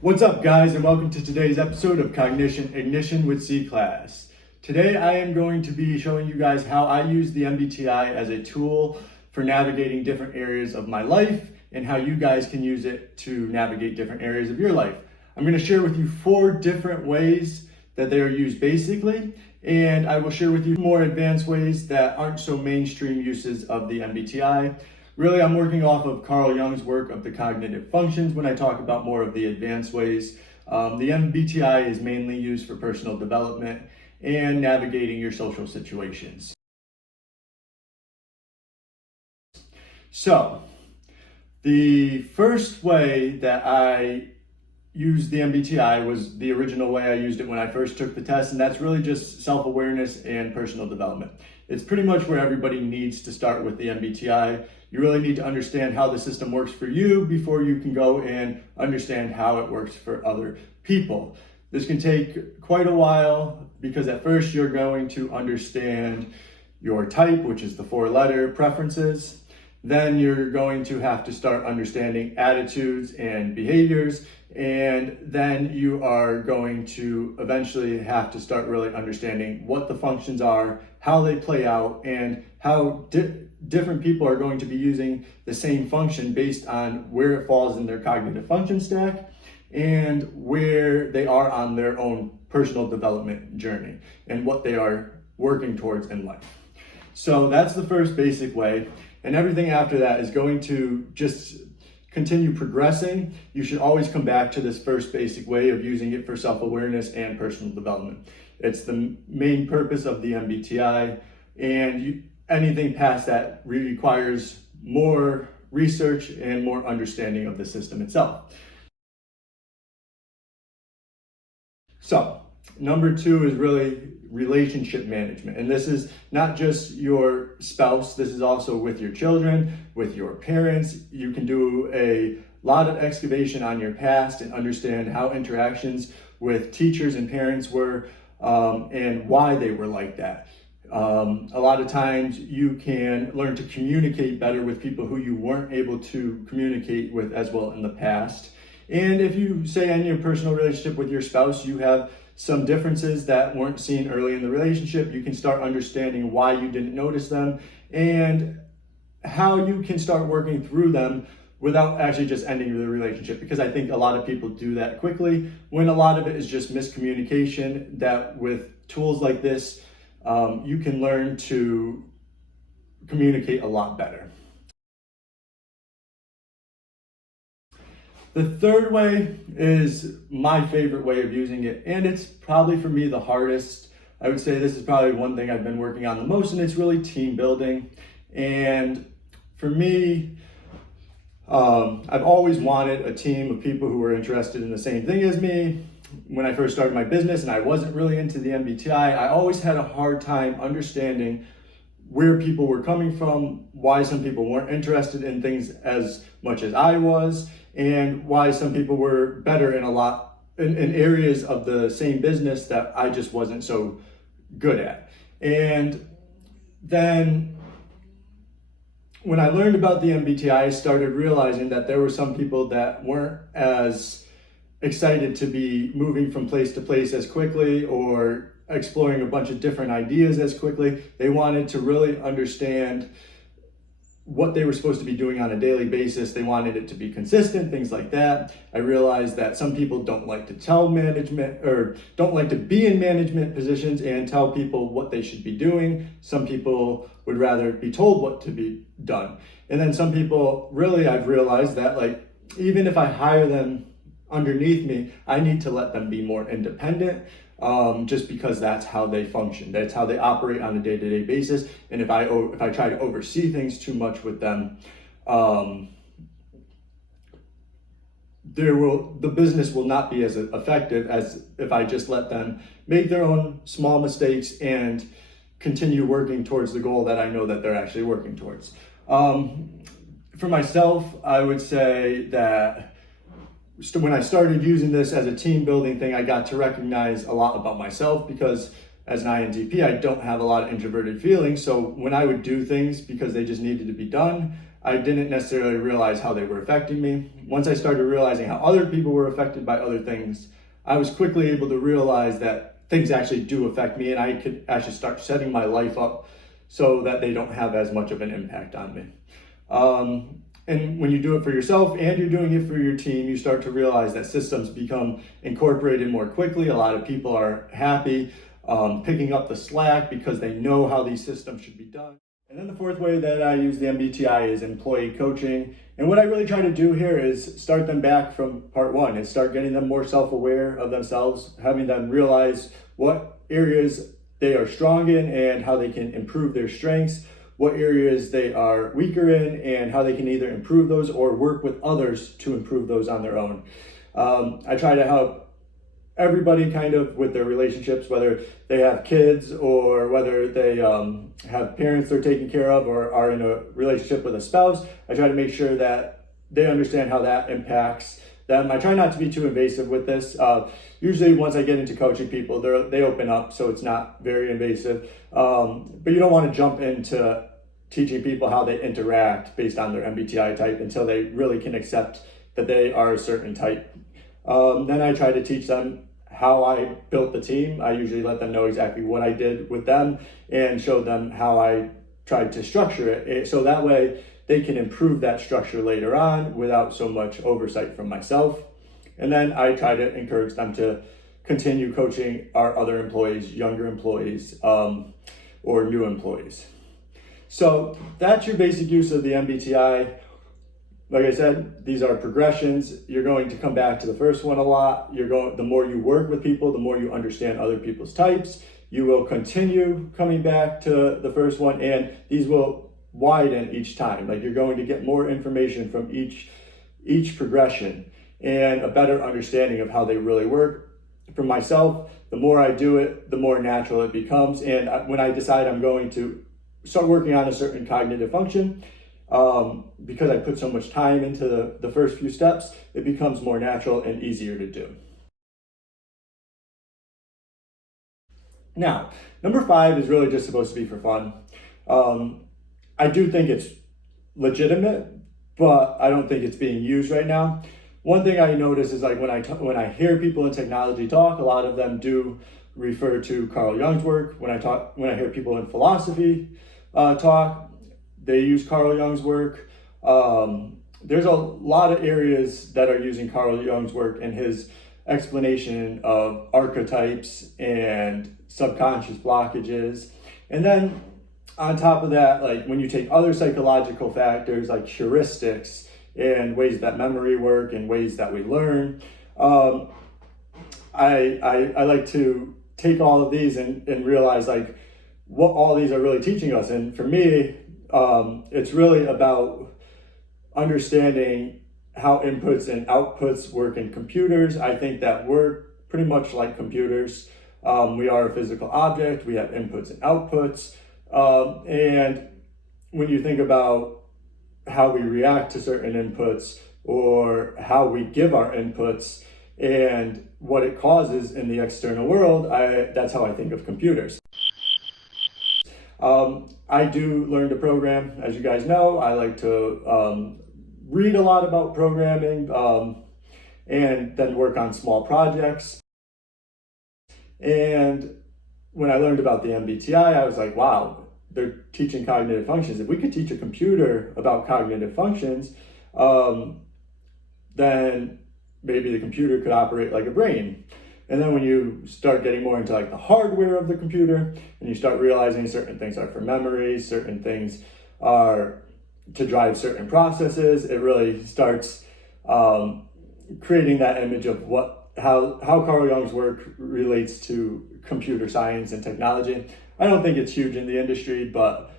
What's up, guys, and welcome to today's episode of Cognition Ignition with C-Class. Today I am going to be showing you guys how I use the MBTI as a tool for navigating different areas of my life and how you guys can use it to navigate different areas of your life. I'm going to share with you 4 different ways that they are used basically, and I will share with you more advanced ways that aren't so mainstream uses of the MBTI. Really, I'm working off of Carl Jung's work of the cognitive functions when I talk about more of the advanced ways. The MBTI is mainly used for personal development and navigating your social situations. So, the first way that I used the MBTI was the original way I used it when I first took the test, and that's really just self-awareness and personal development. It's pretty much where everybody needs to start with the MBTI. You really need to understand how the system works for you before you can go and understand how it works for other people. This can take quite a while because at first you're going to understand your type, which is the 4-letter preferences. Then you're going to have to start understanding attitudes and behaviors. And then you are going to eventually have to start really understanding what the functions are, how they play out, and how different people are going to be using the same function based on where it falls in their cognitive function stack and where they are on their own personal development journey and what they are working towards in life. So that's the first basic way. And everything after that is going to just continue progressing. You should always come back to this first basic way of using it for self-awareness and personal development. It's the main purpose of the MBTI, and anything past that requires more research and more understanding of the system itself. So, number 2 is really relationship management. And this is not just your spouse, this is also with your children, with your parents. You can do a lot of excavation on your past and understand how interactions with teachers and parents were and why they were like that. A lot of times you can learn to communicate better with people who you weren't able to communicate with as well in the past. And if you say in your personal relationship with your spouse, you have some differences that weren't seen early in the relationship, you can start understanding why you didn't notice them and how you can start working through them without actually just ending the relationship. Because I think a lot of people do that quickly when a lot of it is just miscommunication, that with tools like this, you can learn to communicate a lot better. The third way is my favorite way of using it, and it's probably for me the hardest. I would say this is probably one thing I've been working on the most, and it's really team building. And for me, I've always wanted a team of people who were interested in the same thing as me. When I first started my business and I wasn't really into the MBTI, I always had a hard time understanding where people were coming from, why some people weren't interested in things as much as I was, and why some people were better in areas of the same business that I just wasn't so good at. And then when I learned about the MBTI, I started realizing that there were some people that weren't as excited to be moving from place to place as quickly or exploring a bunch of different ideas as quickly. They wanted to really understand what they were supposed to be doing on a daily basis. They wanted it to be consistent, things like that. I realized that some people don't like to tell management or don't like to be in management positions and tell people what they should be doing. Some people would rather be told what to be done. And then some people, really, I've realized that even if I hire them underneath me, I need to let them be more independent. Just because that's how they function. That's how they operate on a day-to-day basis. And if I try to oversee things too much with them, the business will not be as effective as if I just let them make their own small mistakes and continue working towards the goal that I know that they're actually working towards. For myself, I would say that when I started using this as a team building thing, I got to recognize a lot about myself because as an INTP, I don't have a lot of introverted feelings. So when I would do things because they just needed to be done, I didn't necessarily realize how they were affecting me. Once I started realizing how other people were affected by other things, I was quickly able to realize that things actually do affect me, and I could actually start setting my life up so that they don't have as much of an impact on me. And when you do it for yourself and you're doing it for your team, you start to realize that systems become incorporated more quickly. A lot of people are happy picking up the slack because they know how these systems should be done. And then the fourth way that I use the MBTI is employee coaching. And what I really try to do here is start them back from part one and start getting them more self-aware of themselves, having them realize what areas they are strong in and how they can improve their strengths, what areas they are weaker in, and how they can either improve those or work with others to improve those on their own. I try to help everybody kind of with their relationships, whether they have kids or whether they have parents they're taking care of or are in a relationship with a spouse. I try to make sure that they understand how that impacts them. I try not to be too invasive with this. Usually once I get into coaching people, they open up, so it's not very invasive. But you don't want to jump into teaching people how they interact based on their MBTI type until they really can accept that they are a certain type. Then I try to teach them how I built the team. I usually let them know exactly what I did with them and show them how I tried to structure it. So that way they can improve that structure later on without so much oversight from myself. And then I try to encourage them to continue coaching our other employees, younger employees, or new employees. So that's your basic use of the MBTI. Like I said, these are progressions. You're going to come back to the first one a lot. The more you work with people, the more you understand other people's types. You will continue coming back to the first one, and these will widen each time. Like, you're going to get more information from each progression and a better understanding of how they really work. For myself, the more I do it, the more natural it becomes. And when I decide I'm going to start working on a certain cognitive function, because I put so much time into the first few steps, it becomes more natural and easier to do. Now, number 5 is really just supposed to be for fun. I do think it's legitimate, but I don't think it's being used right now. One thing I notice is, like, when I hear people in technology talk, a lot of them do refer to Carl Jung's work. When I hear people in philosophy talk, they use Carl Jung's work. There's a lot of areas that are using Carl Jung's work and his explanation of archetypes and subconscious blockages. And then on top of that, like, when you take other psychological factors like heuristics and ways that memory work and ways that we learn, I like to take all of these and realize, like, what all these are really teaching us. And for me, it's really about understanding how inputs and outputs work in computers. I think that we're pretty much like computers. We are a physical object. We have inputs and outputs. And when you think about how we react to certain inputs or how we give our inputs and what it causes in the external world, that's how I think of computers. I do learn to program, as you guys know. I like to read a lot about programming and then work on small projects. And when I learned about the MBTI, I was like, wow, they're teaching cognitive functions. If we could teach a computer about cognitive functions, then maybe the computer could operate like a brain. And then when you start getting more into, like, the hardware of the computer, and you start realizing certain things are for memory, certain things are to drive certain processes, it really starts creating that image of how Carl Jung's work relates to computer science and technology. I don't think it's huge in the industry, but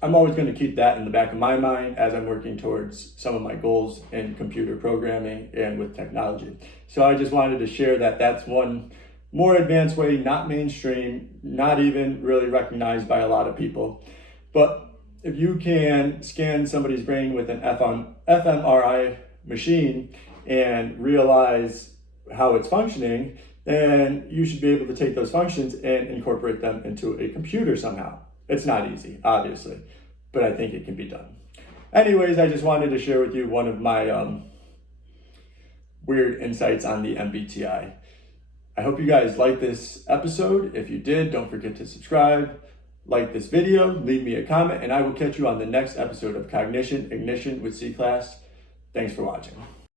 I'm always going to keep that in the back of my mind as I'm working towards some of my goals in computer programming and with technology. So I just wanted to share that that's one more advanced way, not mainstream, not even really recognized by a lot of people. But if you can scan somebody's brain with an fMRI machine and realize how it's functioning, then you should be able to take those functions and incorporate them into a computer somehow. It's not easy, obviously, but I think it can be done. anyways, I just wanted to share with you one of my weird insights on the MBTI. I hope you guys liked this episode. If you did, don't forget to subscribe, like this video, leave me a comment, and I will catch you on the next episode of Cognition Ignition with C-Class. Thanks for watching.